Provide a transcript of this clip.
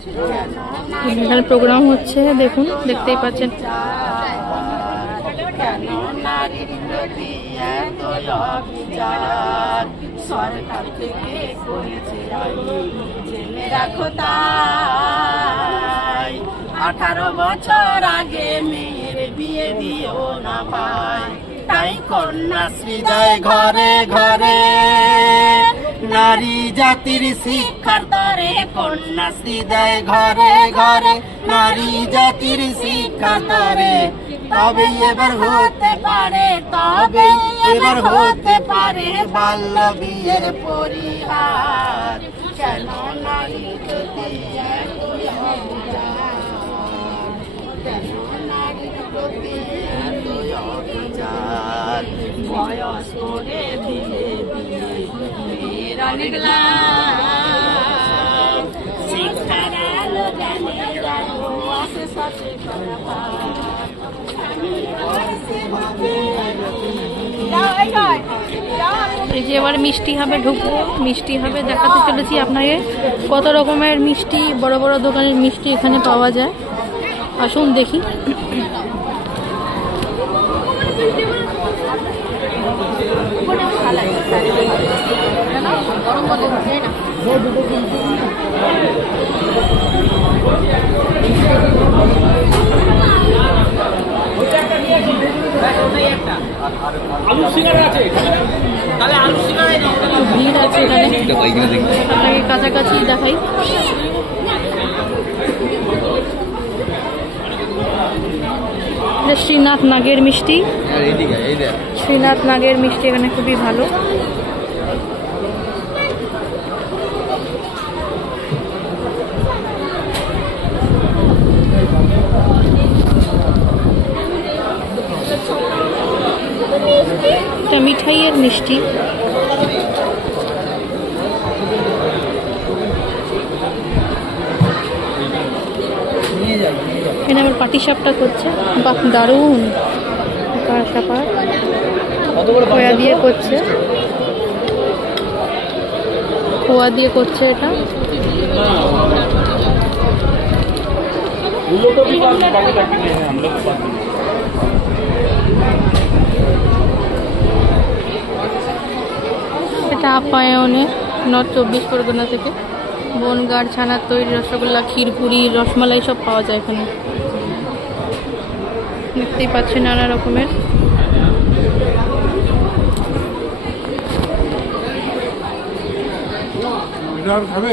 এখানে প্রোগ্রাম হচ্ছে, দেখুন, দেখতেই পাচ্ছেন। সরকার থেকে করেছে জেনে রাখো তাই 18 বছর আগে মেয়ের বিয়ে দিও না ভাই। তাই কন্যাশ্রী দেয় ঘরে ঘরে, নারী জাতির শিক্ষার তরে। কন্যাশ্রী দেয় ঘরে ঘরে, নারী জাতির শিক্ষার তরে। তবে এবার হতে পারে, তবে এবার হতে পারে বাল্য বিয়ের পরিহার। কেন নারী প্রতি এতই অবিচার, কেন নারীর প্রতি এতই অবিচার। বয়স করে দিলে বিয়ে মেয়েরা লিখলাম, শিক্ষার আলো জ্ঞানের আলো আসে সাথে এই যে এবার মিষ্টি হবে, ঢুকবো, মিষ্টি হবে, দেখাতে চলেছি আপনাকে কত রকমের মিষ্টি, বড় বড় দোকানের মিষ্টি এখানে পাওয়া যায়। আসুন দেখি। ভিড় আছে এখানে, আপনাকে কাছাকাছি দেখাই। শ্রীনাথ নাগের মিষ্টি, শ্রীনাথ নাগের মিষ্টি এখানে খুবই ভালো। এটা মিঠাইয়ের মিষ্টি। এখানে আবার পাটিসাপটা করছে, বাহ দারুণ। খোয়া দিয়ে করছে, খোয়া দিয়ে করছে এটা। এটা আপ্যায়নে নর্থ 24 পরগনা থেকে বনগাঁর ছানার তৈরি রসগোল্লা, ক্ষীরপুরি, রসমালাই সব পাওয়া যায় এখানে। দেখতেই পাচ্ছেন নানা রকমের। খাবে